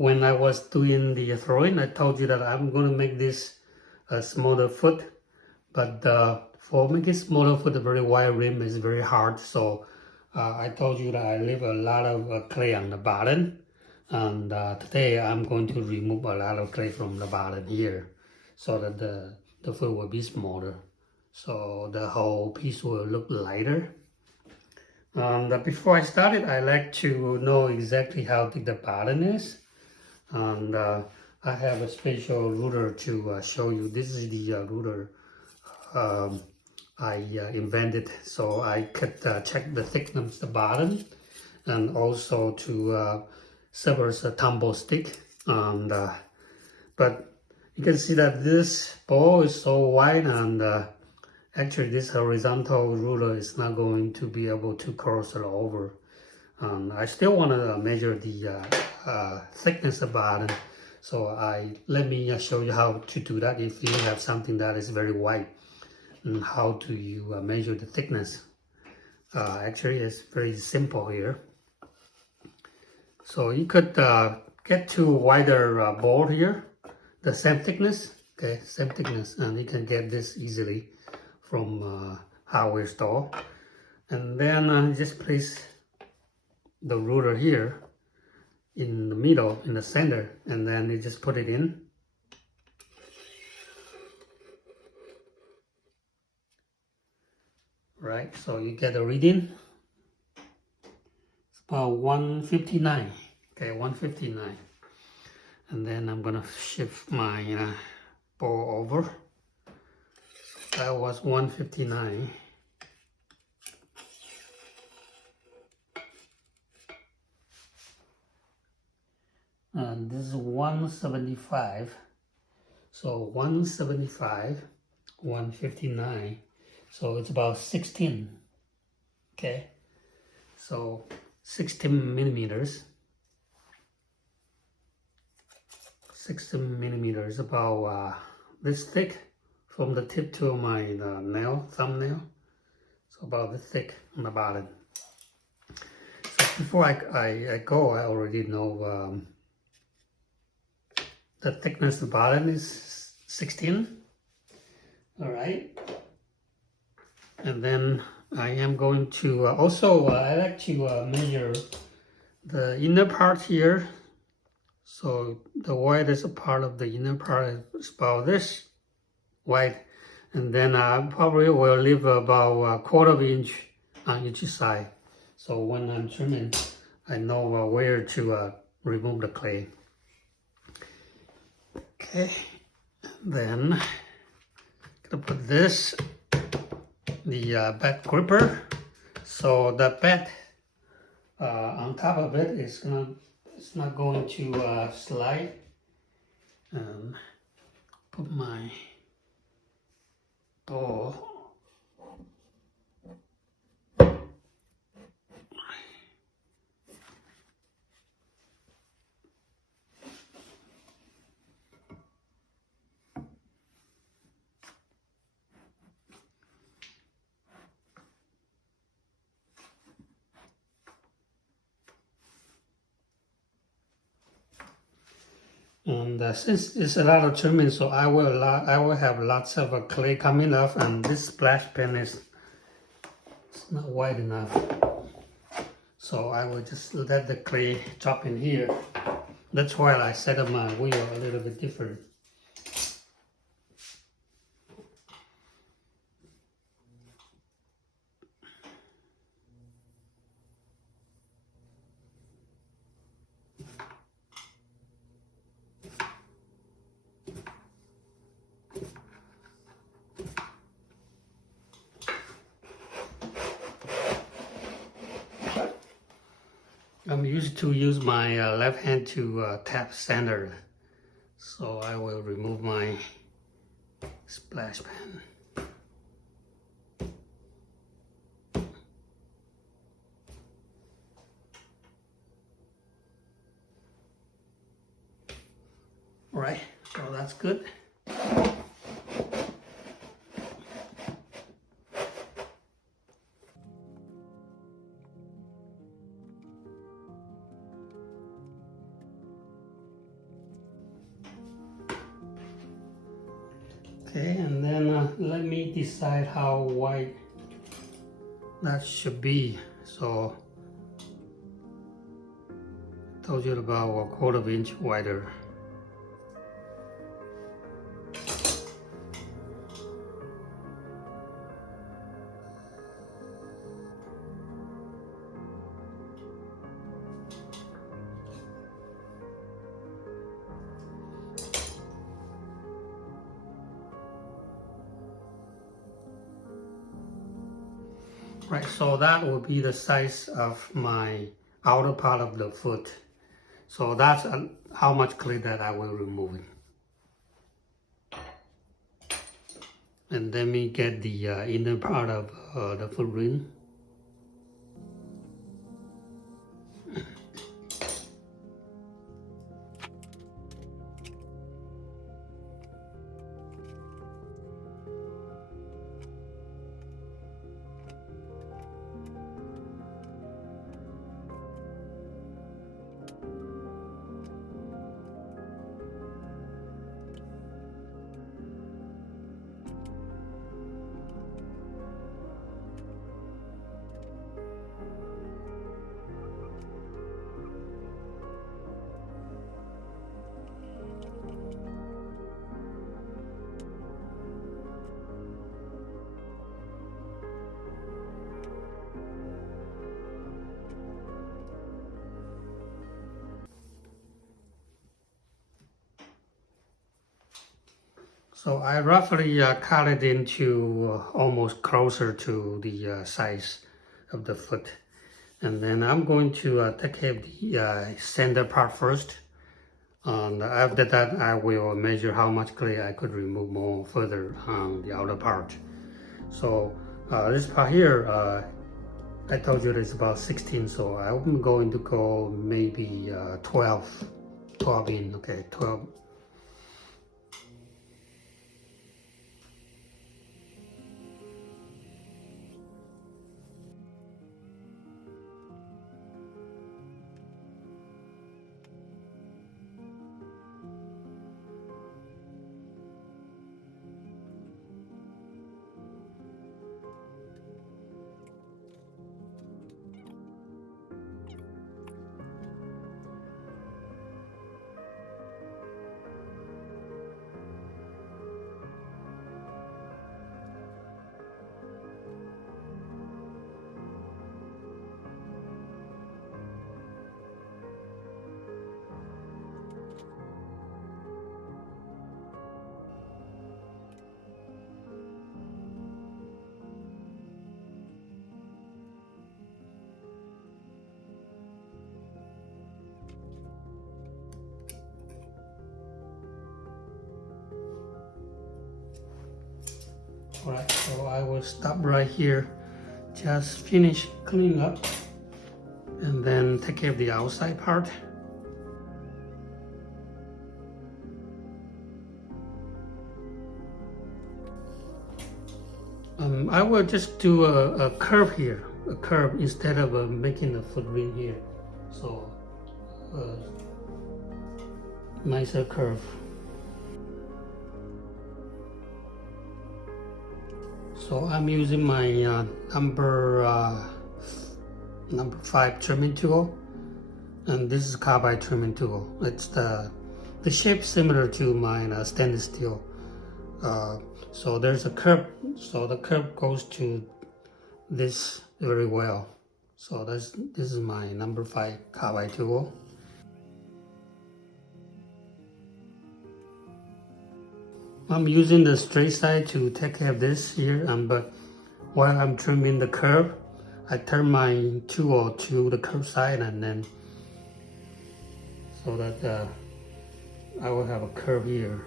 when I was doing the throwing, I told you that I'm going to make this a smaller foot, but for making smaller foot, a very wide rim is very hard. So I told you that I leave a lot of clay on the bottom, and today I'm going to remove a lot of clay from the bottom here, so that the foot will be smaller, so the whole piece will look lighter. Before I started, I like to know exactly how big the bottom is, and I have a special ruler to show you. This is the ruler I invented, so I could check the thickness of the bottom, and also to serve as a tumble stick. And but you can see that this ball is so wide, and actually this horizontal ruler is not going to be able to cross it over. I still want to measure the thickness of the bottom, so let me show you how to do that if you have something that is very wide. And how do you measure the thickness? Actually, it's very simple here. So you could get to a wider board here, the same thickness, okay, same thickness, and you can get this easily from hardware store. And then just place the ruler here in the middle, in the center, and then you just put it in. Right, so you get a reading. It's about 159. Okay, 159. And then I'm gonna shift my ball over. So that was 159. And this is 175. So 175, 159. So it's about 16. Okay, so 16 millimeters. 16 millimeters, about this thick from the tip to my thumbnail. So about this thick on the bottom. So before I go, I already know the thickness of the bottom is 16. All right. And then I am going to also, I like to measure the inner part here. So the widest part of the inner part is about this wide. And then I probably will leave about a quarter of an inch on each side. So when I'm trimming, I know where to remove the clay. Okay, then I'm gonna put this, the back gripper. So the bed on top of it is it's not going to slide. Put my ball. And since it's a lot of trimming, so I will have lots of clay coming off, and this splash pan is not wide enough. So I will just let the clay drop in here. That's why I set up my wheel a little bit different. I'm used to use my left hand to tap center, so I will remove my splash pan. All right, so that's good. Okay, and then let me decide how wide that should be. So I told you about a quarter of an inch wider. Right, so that will be the size of my outer part of the foot. So that's how much clay that I will remove. And then we get the inner part of the foot ring. So I roughly cut it into almost closer to the size of the foot. And then I'm going to take care of the center part first. And after that, I will measure how much clay I could remove more further on the outer part. So this part here, I told you it's about 16, so I'm going to go maybe 12 in, okay, 12. Alright, so I will stop right here, just finish cleaning up, and then take care of the outside part. I will just do a curve here, a curve instead of making a foot ring here. So, nicer curve. So I'm using my number 5 trimming tool, and this is carbide trimming tool. It's the shape similar to my stainless steel. So there's a curve, so the curve goes to this very well. So this is my number 5 carbide tool. I'm using the straight side to take care of this here, but while I'm trimming the curve, I turn my tool to the curve side, and then so that I will have a curve here.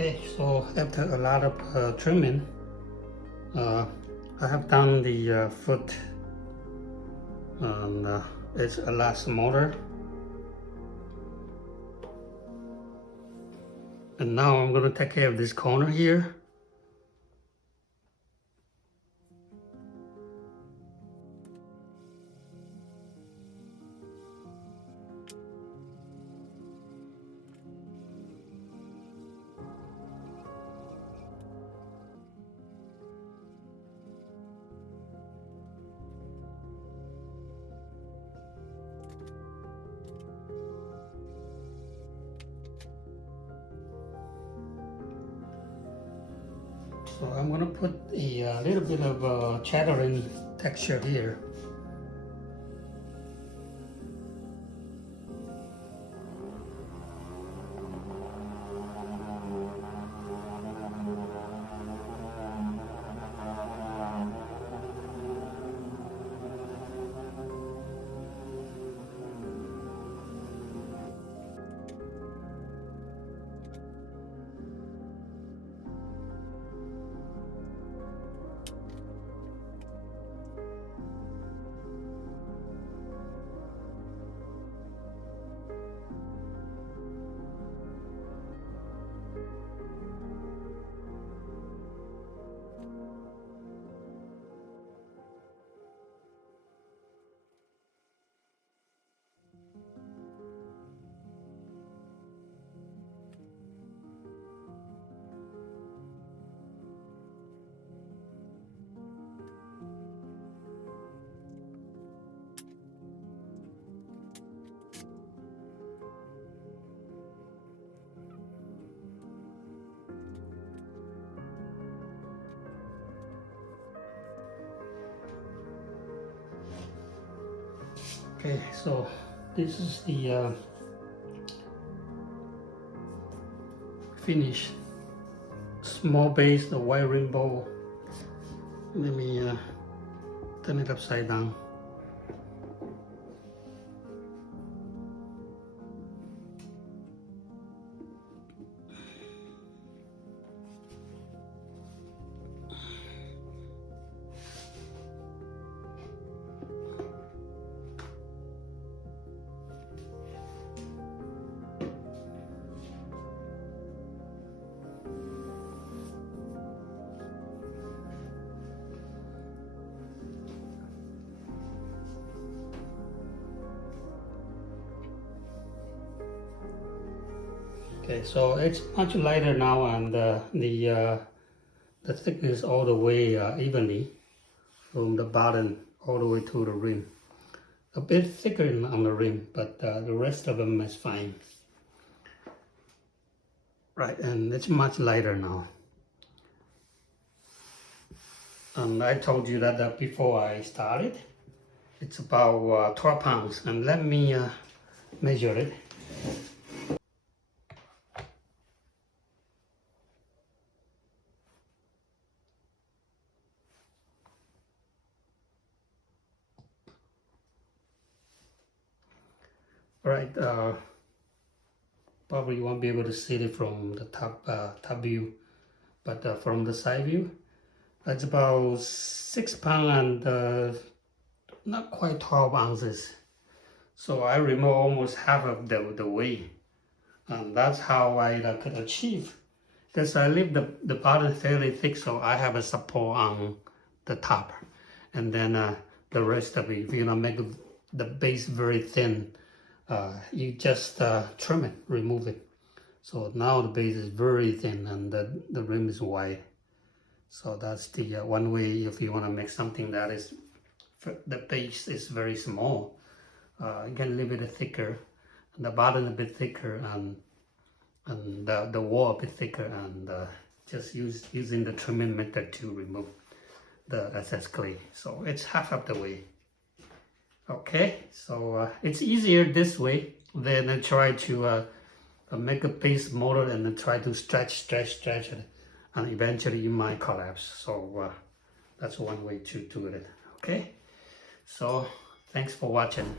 Okay, so after a lot of trimming, I have done the foot, and it's a lot smaller. And now I'm going to take care of this corner here. So I'm going to put a little bit of chattering texture here. Okay, so this is the finished small base, the white rainbow. Let me turn it upside down. Okay, so it's much lighter now, and the thickness all the way evenly from the bottom all the way to the rim. A bit thicker on the rim, but the rest of them is fine. Right, and it's much lighter now. And I told you that before I started. It's about 12 pounds, and let me measure it. Right, probably you won't be able to see it from the top view, but from the side view, it's about 6 pounds and not quite 12 ounces. So I remove almost half of the weight, and that's how I could achieve. Because I leave the bottom fairly thick, so I have a support on the top, and then the rest of it, if you make the base very thin, you just trim it, remove it. So now the base is very thin and the rim is wide. So that's the one way if you want to make something that is, the base is very small. You can leave it thicker, and the bottom a bit thicker, and the wall a bit thicker, and just using the trimming method to remove the excess clay. So it's half of the way. Okay, so it's easier this way than I try to make a base smaller and then try to stretch it, and eventually you might collapse. So that's one way to do it. Okay, so thanks for watching.